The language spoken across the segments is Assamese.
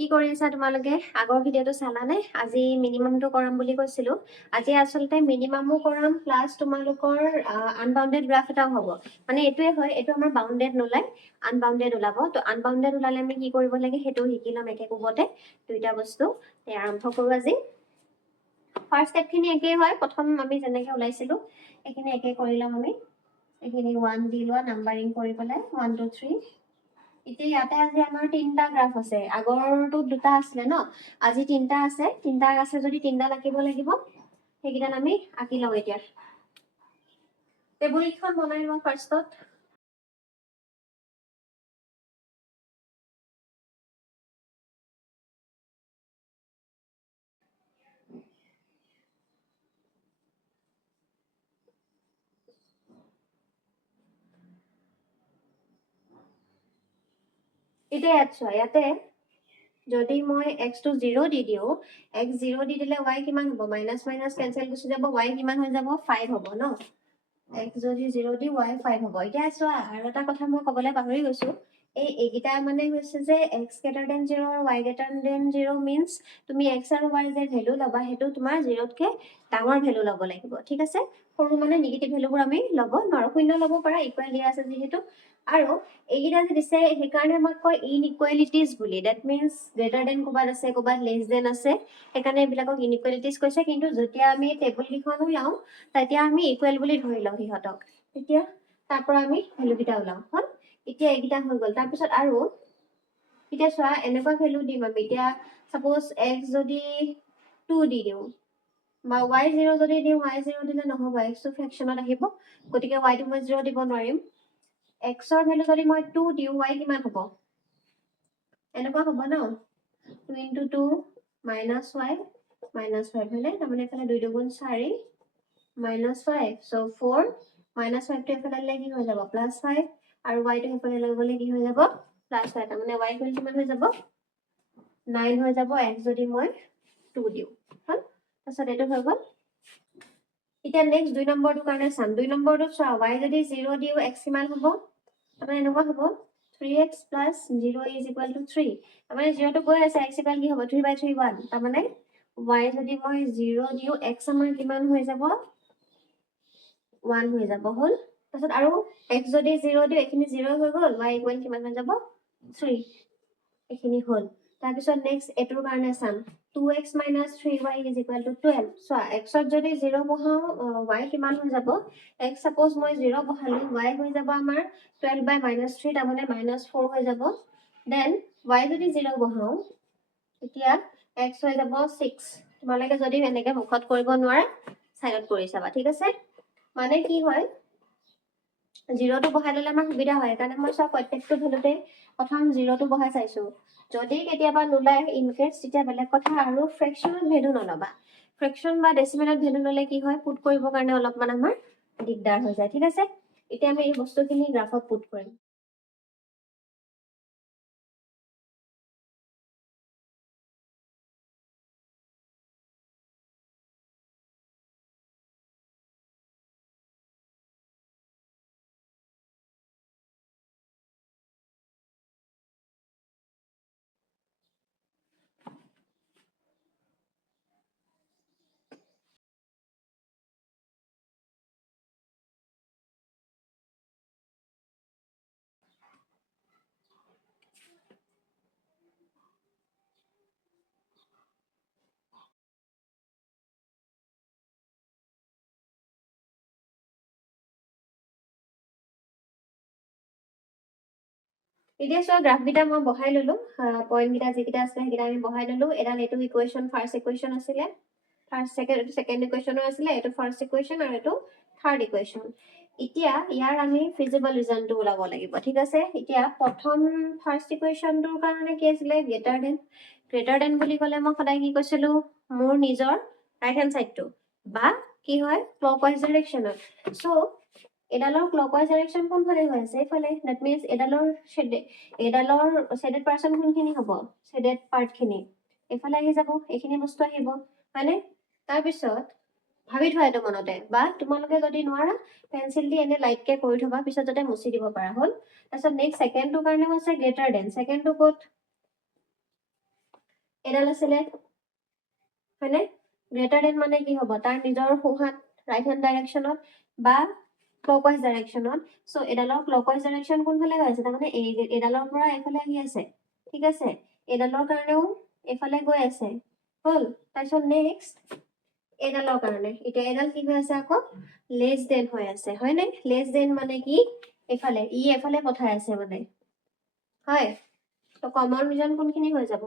কি কৰি আছা তোমালোকে? আগৰ ভিডিঅ'টো চালানে? আজি মিনিমামটো কৰাম বুলি কৈছিলোঁ। আজি আচলতে মিনিমামো কৰাম প্লাছ তোমালোকৰ আনবাউণ্ডেড গ্ৰাফ এটাও হ'ব। মানে এইটোৱে হয়, এইটো আমাৰ বাউণ্ডেড নোলায়, আনবাউণ্ডেড ওলাব। তো আনবাউণ্ডেড ওলালে আমি কি কৰিব লাগে সেইটো শিকি ল'ম একে কোবতে। দুইটা বস্তু আৰম্ভ কৰোঁ আজি। ফাৰ্ষ্ট ষ্টেপখিনি একেই হয়, প্ৰথম আমি যেনেকৈ ওলাইছিলোঁ এইখিনি একে কৰি ল'ম আমি। এইখিনি 1 দি লোৱা নাম্বাৰিং কৰি পেলাই 1 2 3। এতিয়া ইয়াতে আজি আমাৰ 3টা গ্ৰাফ আছে। আগৰটো 2টা আছিলে ন, আজি 3টা আছে। 3টা আছে যদি 3টা আঁকিব লাগিব, সেইকেইটা আমি আঁকি লওঁ। এতিয়া টেবুল এখন বনাই লওঁ ফাৰ্ষ্টত। এতিয়া ইয়াত চোৱা, ইয়াতে যদি মই x টো 0 দি দিওঁ, x 0 দি দিলে y কিমান হ'ব? মাইনাছ মাইনাছ কেঞ্চেল গুচি যাব, y কিমান হৈ যাব? 5 হ'ব ন। x যদি 0 দি y 5 হ'ব। এতিয়া চোৱা, আৰু এটা কথা মই ক'বলৈ পাহৰি গৈছোঁ। এইকেইটা মানে হৈছে যে x greater than 0 আৰু y greater than 0 মিনছ তুমি x আৰু y যে ভেলু ল'বা সেইটো তোমাৰ 0তকৈ ডাঙৰ ভেলু ল'ব লাগিব। ঠিক আছে, সৰু মানে নিগেটিভ ভেলুবোৰ আমি ল'ব নোৱাৰোঁ। 0 ল'ব পাৰা, ইকুৱেল দিয়া আছে যিহেতু। আৰু এইকেইটা যে দিছে সেইকাৰণে আমাক কয় ইনইকুৱেলিটিজ বুলি। ডেট মিনছ গ্ৰেটাৰ দেন ক'ৰবাত আছে, ক'ৰবাত লেছ দেন আছে, সেইকাৰণে এইবিলাকক ইনইকুৱেলিটিজ কৈছে। কিন্তু যেতিয়া আমি টেবুল কেইখনো ওলাওঁ তেতিয়া আমি ইকুৱেল বুলি ধৰি লওঁ সিহঁতক। তেতিয়া তাৰ পৰা আমি ভেলুকেইটা ওলাওঁ। হ'ল, এতিয়া এইকেইটা হৈ গ'ল। তাৰপিছত আৰু এতিয়া চোৱা, এনেকুৱা ভেলু দিম আমি। এতিয়া ছাপ'জ x যদি 2 দি দিওঁ বা y 0 যদি দিওঁ, y 0 দিলে নহ'ব, x টো ফ্ৰেকশ্যনত আহিব, গতিকে y টো মই 0 দিব নোৱাৰিম। xৰ ভেলু যদি মই 2 দিওঁ, y কিমান হ'ব? এনেকুৱা হ'ব ন, 2 into 2 minus y minus 5 হ'লে, তাৰমানে এইফালে 2 2 গুণ 4 minus 5, so 4 minus 5 টো এইফালে লৈ কি হৈ যাব? প্লাছ 5, আৰু y টো সেইফালে লৈ গ'লে কি হৈ যাব? প্লাছ 5, তাৰমানে y টো কিমান হৈ যাব? 9 হৈ যাব, x যদি মই 2 দিওঁ। হ'ল, তাৰপিছত এইটো হৈ গ'ল। এতিয়া নেক্সট 2 নম্বৰটোৰ কাৰণে চাম। 2 নম্বৰটোত চোৱা, y যদি 0 দিওঁ, x কিমান হ'ব? তাৰমানে এনেকুৱা হ'ব, 3x plus 0 is equal to 3. তাৰমানে 0 টো গৈ আছে, x ইকুৱেল কি হ'ব? 3/3 1. তাৰমানে y যদি মই 0 দিওঁ, x আমাৰ কিমান হৈ যাব? 1 হৈ যাব। হ'ল, তাৰপিছত আৰু x যদি 0 দিওঁ, এইখিনি 0 হৈ গ'ল, y ইকুৱেল কিমান হৈ যাব? 3. এইখিনি হ'ল। তাৰপিছত নেক্সট এইটোৰ কাৰণে চাম। 2x minus 3y is equal to 12. চোৱা, x ত যদি 0 বহাওঁ, y কিমান হৈ যাব? x suppose মই 0 বহালোঁ, y হৈ যাব আমাৰ 12/-3, তাৰমানে -4 হৈ যাব। দেন y যদি 0 বহাওঁ, তেতিয়া x হৈ যাব 6। তোমালোকে যদি এনেকৈ মুখত কৰিব নোৱাৰা, চাইডত কৰি চাবা। ঠিক আছে, মানে কি হয়, 0টো বহাই ল'লে আমাৰ সুবিধা হয়। সেইকাৰণে মই চোৱা প্ৰত্যেকটো ভেলুতে প্ৰথম 0টো বহাই চাইছোঁ। যদি কেতিয়াবা নোলায় ইনকেছ, তেতিয়া বেলেগ কথা। আৰু ফ্ৰেকশ্যনত ভেলু নল'বা। ফ্ৰেকশ্যন বা ডেচিমেলত ভেলু ল'লে কি হয়, পুট কৰিবৰ কাৰণে অলপমান আমাৰ দিগদাৰ হৈ যায়। ঠিক আছে, এতিয়া আমি এই বস্তুখিনি গ্ৰাফত পুট কৰিম। এতিয়া চোৱা, গ্ৰাফকেইটা মই বহাই ল'লোঁ। পইণ্টকেইটা যিকেইটা আছিলে সেইকেইটা আমি বহাই ল'লোঁ। এডাল এইটো ইকুৱেশ্যন, ফাৰ্ষ্ট ইকুৱেশ্যন আছিলে, ছেকেণ্ড ইকুৱেশ্যনো আছিলে, এইটো ফাৰ্ষ্ট ইকুৱেশ্যন আৰু এইটো থাৰ্ড ইকুৱেশ্যন। এতিয়া ইয়াৰ আমি ফিজিবল ৰিজনটো ওলাব লাগিব। ঠিক আছে, এতিয়া প্ৰথম ফাৰ্ষ্ট ইকুৱেশ্যনটোৰ কাৰণে কি আছিলে? Greater than. গ্ৰেটাৰ দেন বুলি ক'লে মই সদায় কি কৈছিলোঁ? মোৰ নিজৰ ৰাইট হেণ্ড চাইডটো, বা কি হয়, ক্লকৱাইজ ডাইৰেকশ্যনত। চ' এডালৰ ক্লকৱাইজ ডাইৰেকশ্যন কোনফালে হৈ আছে? এইফালে। ডেট মিনছ এডালৰ শ্বেডেড পাৰ্চন কোনখিনি হ'ব? শ্বেডেড পাৰ্টখিনি এইফালে আহি যাব, এইখিনি বস্তু আহিব, হয়নে? তাৰপিছত ভাবি থোৱা এইটো মনতে, বা তোমালোকে যদি নোৱাৰা পেঞ্চিল দি এনে লাইটকৈ কৰি থবা, পিছত যাতে মুচি দিব পাৰা। হ'ল, তাৰপিছত নেক্সট ছেকেণ্ডটোৰ কাৰণে হৈছে গ্ৰেটাৰ দেন। ছেকেণ্ডটো ক'ত? এডাল আছিলে হয়নে গ্ৰেটাৰ দেন মানে কি হ'ব তাৰ নিজৰ সোঁহাত ৰাইট হেণ্ড ডাইৰেকশ্যনত বা ক্লকৱাইজ ডাইৰেকশ্যনত চ' এডালৰ ক্লকৱাইজ ডাইৰেকশ্যন কোনফালে গৈ আছে তাৰমানে এডালৰ পৰা এইফালে আহি আছে ঠিক আছে এডালৰ কাৰণেও এইফালে গৈ আছে হ'ল তাৰপিছত নেক্সট এডালৰ কাৰণে এতিয়া এডাল কি হৈ আছে আকৌ লেছ দেন হৈ আছে হয়নে লেছ দেন মানে কি এইফালে এফালে পঠাই আছে মানে হয় তো কমন ৰিজন কোনখিনি হৈ যাব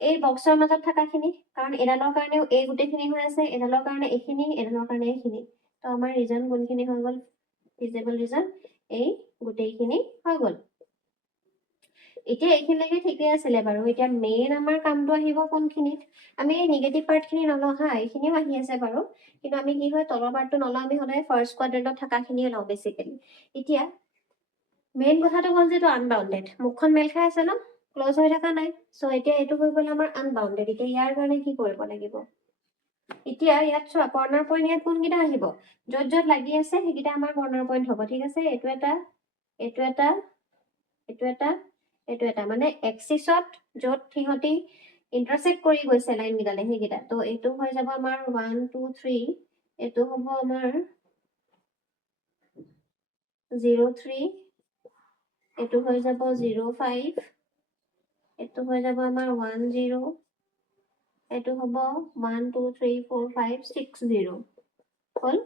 এই বক্সৰ মাজত থকাখিনি কাৰণ এডালৰ কাৰণেও এই গোটেইখিনি হৈ আছে এডালৰ কাৰণে এইখিনি এডালৰ কাৰণে এইখিনি তো আমাৰ ৰিজন কোনখিনি হৈ গ'ল ফিজিবল ৰিজন এই গোটেইখিনি হৈ গ'ল এতিয়া এইখিনিলৈকে ঠিকে আছিলে বাৰু এতিয়া মেইন আমাৰ কামটো আহিব কোনখিনিত আমি এই নিগেটিভ পাৰ্টখিনি নলওঁ হা এইখিনিও আহি আছে বাৰু কিন্তু আমি কি হয় তলৰ পাৰ্টটো নলওঁ আমি সদায় ফাৰ্ষ্ট কোৱাড্ৰেণ্টত থকাখিনিয়ে লওঁ বেচিকেলি এতিয়া মেইন কথাটো হ'ল যে এইটো আনবাউণ্ডেড মুখখন মেল খাই আছে ন ক্লজ হৈ থকা নাই চ' এতিয়া এইটো হৈ গ'ল আমাৰ আনবাউণ্ডেড এতিয়া ইয়াৰ কাৰণে কি কৰিব লাগিব এতিয়া ইয়াত চোৱা কৰ্ণাৰ পইণ্ট ইয়াত কোনকেইটা আহিব য'ত য'ত লাগি আছে সেইকেইটা আমাৰ কৰ্ণাৰ পইণ্ট হ'ব ঠিক আছে এইটো এটা এইটো এটা এইটো এটা এইটো এটা মানে এক্সিছত য'ত সিহঁতি ইণ্টাৰচেক্ট কৰি গৈছে লাইনকেইটালে সেইকেইটা তো এইটো হৈ যাব আমাৰ 1 2 3 এইটো হ'ব আমাৰ 0 3 এইটো হৈ যাব 0 5 এইটো হৈ যাব আমাৰ 1 0 এইটো হ'ব 1 2 3 4 5 6 0 হ'ল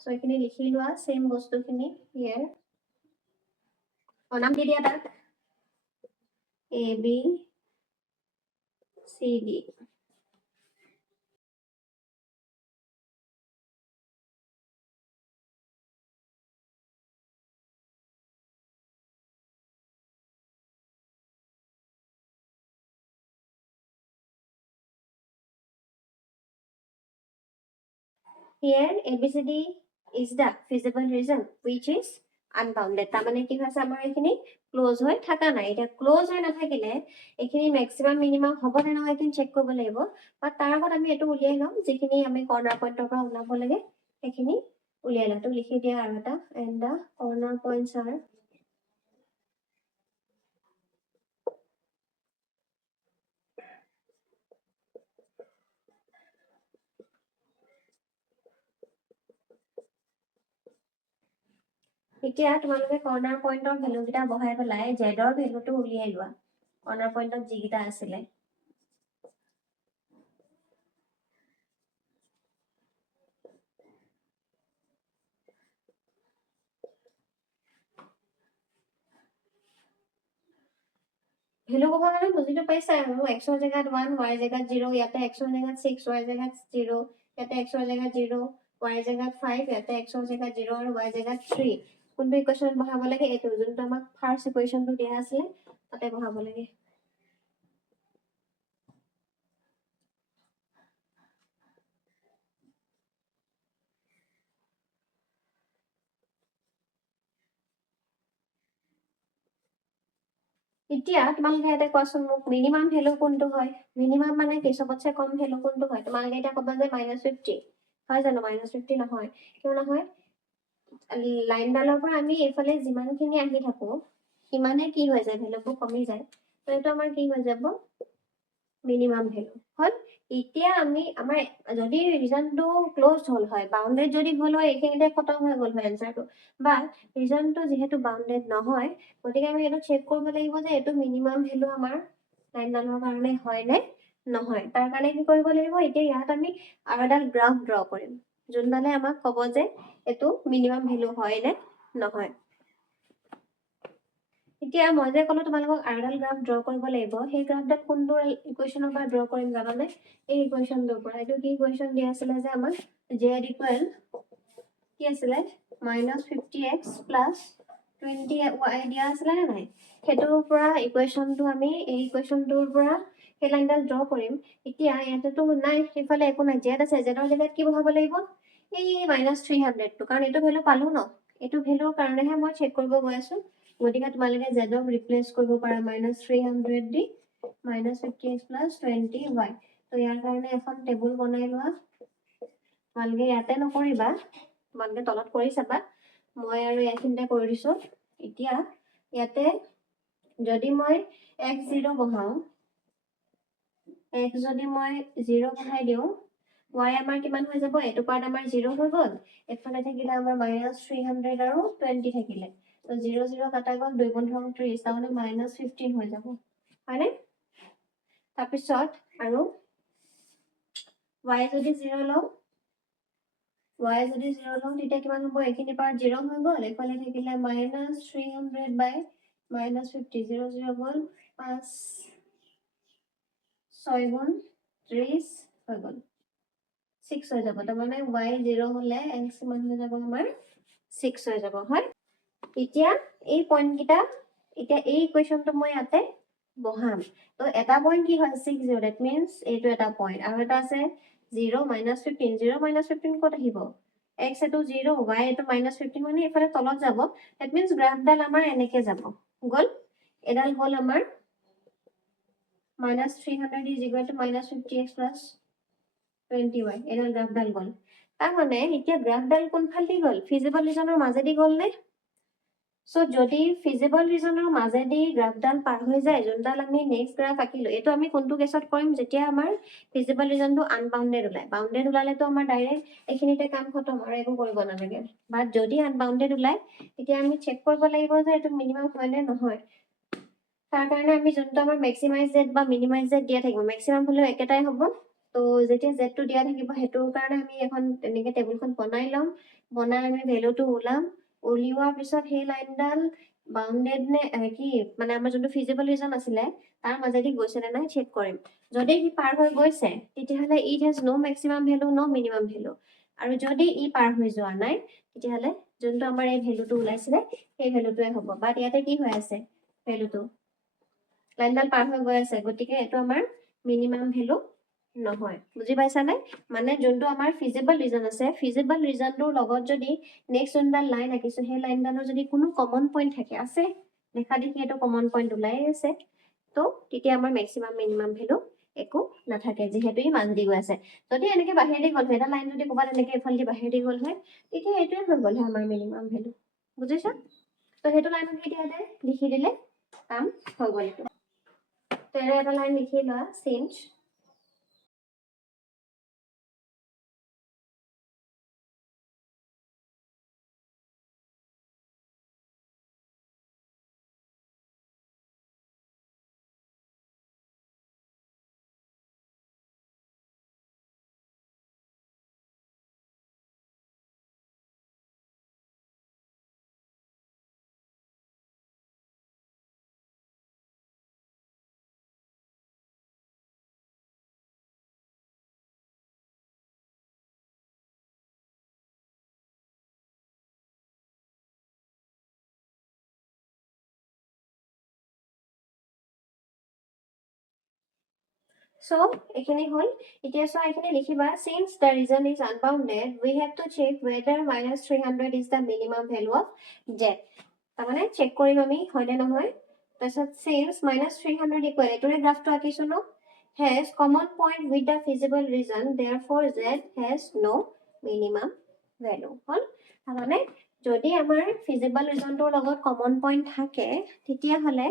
চ' এইখিনি লিখি লোৱা চেম বস্তুখিনি ইয়াৰ নাম দি দিয়া তাক A B C D Here, ABCD is the feasible reason which is unbounded. তাৰমানে কি হৈছে আমাৰ এইখিনি ক্লোজ হৈ থকা নাই এতিয়া ক্লোজ হৈ নাথাকিলে এইখিনি মেক্সিমাম মিনিমাম হ'ব নে নহয় এইখিনি চেক কৰিব লাগিব বাট তাৰ আগত আমি এইটো উলিয়াই ল'ম যিখিনি আমি কৰ্ণাৰ পইণ্টৰ পৰা ওলাব লাগে সেইখিনি উলিয়াই লওঁ তো লিখি দিয়া আৰু এটা and the corner points R এতিয়া তোমালোকে কৰ্ণাৰ পইণ্টৰ ভেলুকেইটা বহাই পেলাই জেডৰ ভেলুটো উলিয়াই লোৱা কৰ্ণাৰ পইণ্টত যিকেইটা আছিলে ভেলু বহোৱাৰ কাৰণে বুজিটো পাইছা আৰু এক্সৰ জেগাত 1 ৱাইৰ জেগাত 0 ইয়াতে এক্সৰ জেগাত 6 ৱাইৰ জেগাত 0 ইয়াতে এক্সৰ জেগাত 0 ৱাইৰ জেগাত 5 ইয়াতে এক্সৰ জেগাত 0 আৰু ৱাইৰ জেগাত 3 কোনটো ইকুৱেশ্যন বহাব লাগে এইটো যোনটো আমাক ফাৰ্ষ্ট ইকুৱেশ্যনটো দিয়া আছিলে তাতে বহাব লাগে এতিয়া তোমালোকে ইয়াতে কোৱাচোন মোক মিনিমাম ভেলু কোনটো হয় মিনিমাম মানে কি চবতছে কম ভেলু কোনটো হয় তোমালোকে এতিয়া ক'বা যে -50 হয় জানো -50 নহয় কিয় নহয় লাইনডালৰ পৰা আমি এইফালে যিমানখিনি আহি থাকো সিমানে কি হৈ যায় ভেলুবোৰ কমি যায় তো এইটো আমাৰ কি হৈ যাব মিনিমাম ভেলু হ'ল এতিয়া আমি আমাৰ যদি ৰিজনটো ক্লোজ হ'ল হয় বাউণ্ডেড যদি হ'ল হয় এইখিনিতে খতম হৈ গ'ল হয় এনচাৰটো বা ৰিজনটো যিহেতু বাউণ্ডেড নহয় গতিকে আমি এইটো চেক কৰিব লাগিব যে এইটো মিনিমাম ভেলু আমাৰ লাইনডালৰ কাৰণে হয় নে নহয় তাৰ কাৰণে কি কৰিব লাগিব এতিয়া ইয়াত আমি আৰু এডাল গ্ৰাফ ড্ৰ কৰিম যোনডালে আমাক ক'ব যে এইটো মিনিমাম ভেলু হয় নে নহয় এতিয়া মই যে ক'লো তোমালোকক আৰু এডাল গ্ৰাফ ড্ৰ কৰিব লাগিব সেই গ্ৰাফডাল কোনটো ইকুৱেশ্যনৰ পৰা ড্ৰ কৰিম জানানে এই ইকুৱেশ্যনটোৰ পৰা এইটো কি ইকুৱেশ্যন দিয়া আছিলে যে আমাক z ইকুৱেল কি আছিলে -50x + 20y দিয়া আছিলে নে নাই সেইটোৰ পৰা ইকুৱেশ্যনটো আমি এই ইকুৱেশ্যনটোৰ পৰা সেই লাইনডাল ড্ৰ কৰিম এতিয়া ইয়াতেতো নাই সেইফালে একো নাই জেড আছে জেডৰ জেগাত কি বহাব লাগিব এই -300টো কাৰণ এইটো ভেলু পালো ন এইটো ভেলুৰ কাৰণেহে মই চেক কৰিব গৈ আছো গতিকে তোমালোকে জেডক ৰিপ্লেচ কৰিব পাৰা -300 দি -50x + 20y তো ইয়াৰ কাৰণে এখন টেবুল বনাই লোৱা তোমালোকে ইয়াতে নকৰিবা তোমালোকে তলত কৰি চাবা মই আৰু এইখিনিতে কৰি দিছো এতিয়া ইয়াতে যদি মই x0 বহাও x যদি মই 0 বহাই দিওঁ y আমাৰ কিমান হৈ যাব এটো পাৰ্ট আমাৰ 0 হৈ গ'ল এফালে থাকিলে আমাৰ -300 আৰু 20 থাকিলে তো 0 0 কাটা গ'ল 2 গুণ 30 তাহলে -15 হৈ যাব হয়নে তাৰপিছত আৰু y যদি 0 লওঁ y যদি 0 লওঁ তেতিয়া কিমান হ'ব এখিনি পাৰ্ট 0 হৈ গ'ল এফালে থাকিলে -300 বাই -50 0 0 গ'ল 5 6 গুণ 30 হৈ গ'ল 6 হৈ যাব তাৰ মানে y 0 হলে x কিমান হৈ যাব আমাৰ 6 হৈ যাব হয় এতিয়া এই পইণ্ট কিটা এতিয়া এই ইকুৱেশনটো মই ইয়াতে বহাম তো এটা পইণ্ট কি হয় 60 that means এইটো এটা পইণ্ট আৰু এটা আছে 0 -15 0 -15 ক'ত আহিব x এটো 0 y এটো -15 মানে এফালে তলত যাব that means গ্ৰাফডাল আমাৰ এনেকে যাব গল এডাল হল আমাৰ -300 is equal to -50x plus 20y এডাল গ্ৰাফডাল গল তাৰ মানে এতিয়া গ্ৰাফডাল কোনফালদি গল ফিজিবল ৰিজনৰ মাজেদি গল নে সো যদি ফিজিবল ৰিজনৰ মাজেদি গ্ৰাফডাল পাৰ হৈ যায় যোনডাল আমি নেক্সট গ্ৰাফ আঁকিলো এটো আমি কোনটো কেছত কৰিম যেতিয়া আমাৰ ফিজিবল ৰিজনটো আনবাউন্ডেড ওলাই বাউন্ডেড ওলালেতো আমাৰ ডাইৰেক্ট এখিনিতে কাম খতম আৰু একো কৰিব নালাগে বাট যদি আনবাউন্ডেড ওলাই তেতিয়া আমি চেক কৰিব লাগিব যে এটো মিনিমাম হয় নে নহয় তাৰ কাৰণে আমি যোনটো আমাৰ মেক্সিমাইজ জেড বা মিনিমাইজ জেড দিয়া থাকিব মেক্সিমাম হলেও একেটাই হ'ব তো যেতিয়া জেডটো দিয়া থাকিব হেতুৰ কাৰণে আমি এখন তেনেকে টেবুলখন বনাই লম বনাই আমি ভ্যালুটো ওলাম উলিওৱাৰ পিছত সেই লাইনডাল বাউন্ডেড নে কি মানে আমাৰ যোনটো ফিজিবল ৰিজন আছিলে তাৰ মাজেদি গৈছে নে নাই চেক কৰিম যদি ই পাৰ হৈ গৈছে তেতিয়াহলে it has no maximum value no minimum value আৰু যদি ই পাৰ হৈ যোৱা নাই তেতিয়াহলে যোনটো আমাৰ এই ভ্যালুটো ওলাইছিলে সেই ভ্যালুটোৱে হ'ব বাট ইয়াতে কি হৈ আছে ভ্যালুটো লাইনডাল পাৰ হৈ গৈ আছে গতিকে এটো আমাৰ মিনিমাম ভ্যালু নহয় বুজি পাইছা নে মানে যোনটো আমাৰ ফিজিবল ৰিজন আছে ফিজিবল ৰিজনটোৰ লগত যদি নেক্সট যোনডাল লাইন আঁকিছো সেই লাইনডালৰ যদি কোনো কমন পইণ্ট থাকে আছে দেখা দেখি এটো কমন পইণ্ট ওলাই আছে তো তেতিয়া আমাৰ ম্যাক্সিমাম মিনিমাম ভ্যালু একো নাথাকে যেহেতু ই মাজদি গৈ আছে যদি এনেকে বাহিৰদি গল এটা লাইন যদি ক'বাত এনেকে এফালদি বাহিৰদি গল হয় তেতিয়া এটোৱে হৈ গল আমাৰ মিনিমাম ভ্যালু বুজিছা তো হেতু লাইনত এতিয়া লিখি দিলে কাম হৈ গল এটো তো এটা লাইন লিখি লোৱা চেঞ্জ So, এখিনি হল এতিয়া সো এখিনি লিখিবা since the region is unbounded we have to check whether -300 is the minimum value of z তাৰমানে চেক কৰিম আমি হয়নে নহয় তাৰছত since -300 ইকুৱেল এটোৰে গ্ৰাফটো আঁকিছো ন has common point with the feasible region therefore z has no minimum value হল তাৰমানে যদি আমাৰ feasible regionটোৰ লগত common point থাকে তেতিয়া হলে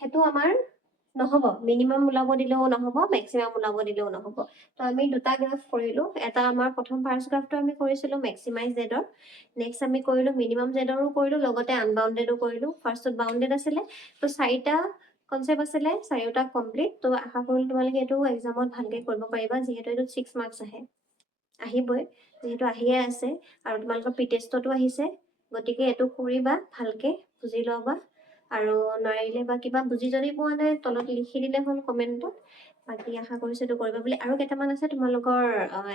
হেতু আমাৰ নহব মিনিমাম ওলাব দিলেও নহব ম্যাক্সিমাম ওলাব দিলেও নহব তো আমি দুটা গ্ৰাফ কৰিলো এটা আমাৰ প্ৰথম ফাৰ্স্ট গ্ৰাফটো আমি কৰিছিলো ম্যাক্সিমাইজ জেডৰ নেক্সট আমি কৰিলো মিনিমাম জেডৰো কৰিলো লগতে আনবাউন্ডেডো কৰিলো ফাৰ্স্টত বাউন্ডেড আছিলে তো চাৰিটা কনসেপ্ট আছিলে চাৰিটা কমপ্লিট তো আশা কৰিলো তোমালোকে এটো এক্সামত ভালকে কৰিব পাৰিবা যেহেতু এটো 6 মাৰ্কস আহে আহিবই যেহেতু আহিয়ে আছে আৰু তোমালোকৰ প্ৰিটেষ্টতো আহিছে গতিকে এটো কৰিবা ভালকে বুজি লবা আৰু নৰিলে বা কিবা বুজি যদি পোৱা নাই তলত লিখি দিলে হল কমেন্টত বাকি আশা কৰিছো এটো কৰিবা বুলি আৰু কেটামান আছে তোমালোকৰ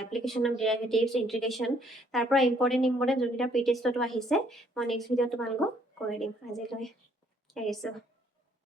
এপ্লিকেশন অফ ডেৰিভেটিভস ইন্টিগ্ৰেশন তাৰ পৰা ইম্পৰ্টেন্ট যোনটা প্ৰিটেষ্টতো আহিছে মই নেক্সট ভিডিঅ তোমালোকক কৰি দিম আজিলৈ এৰিছো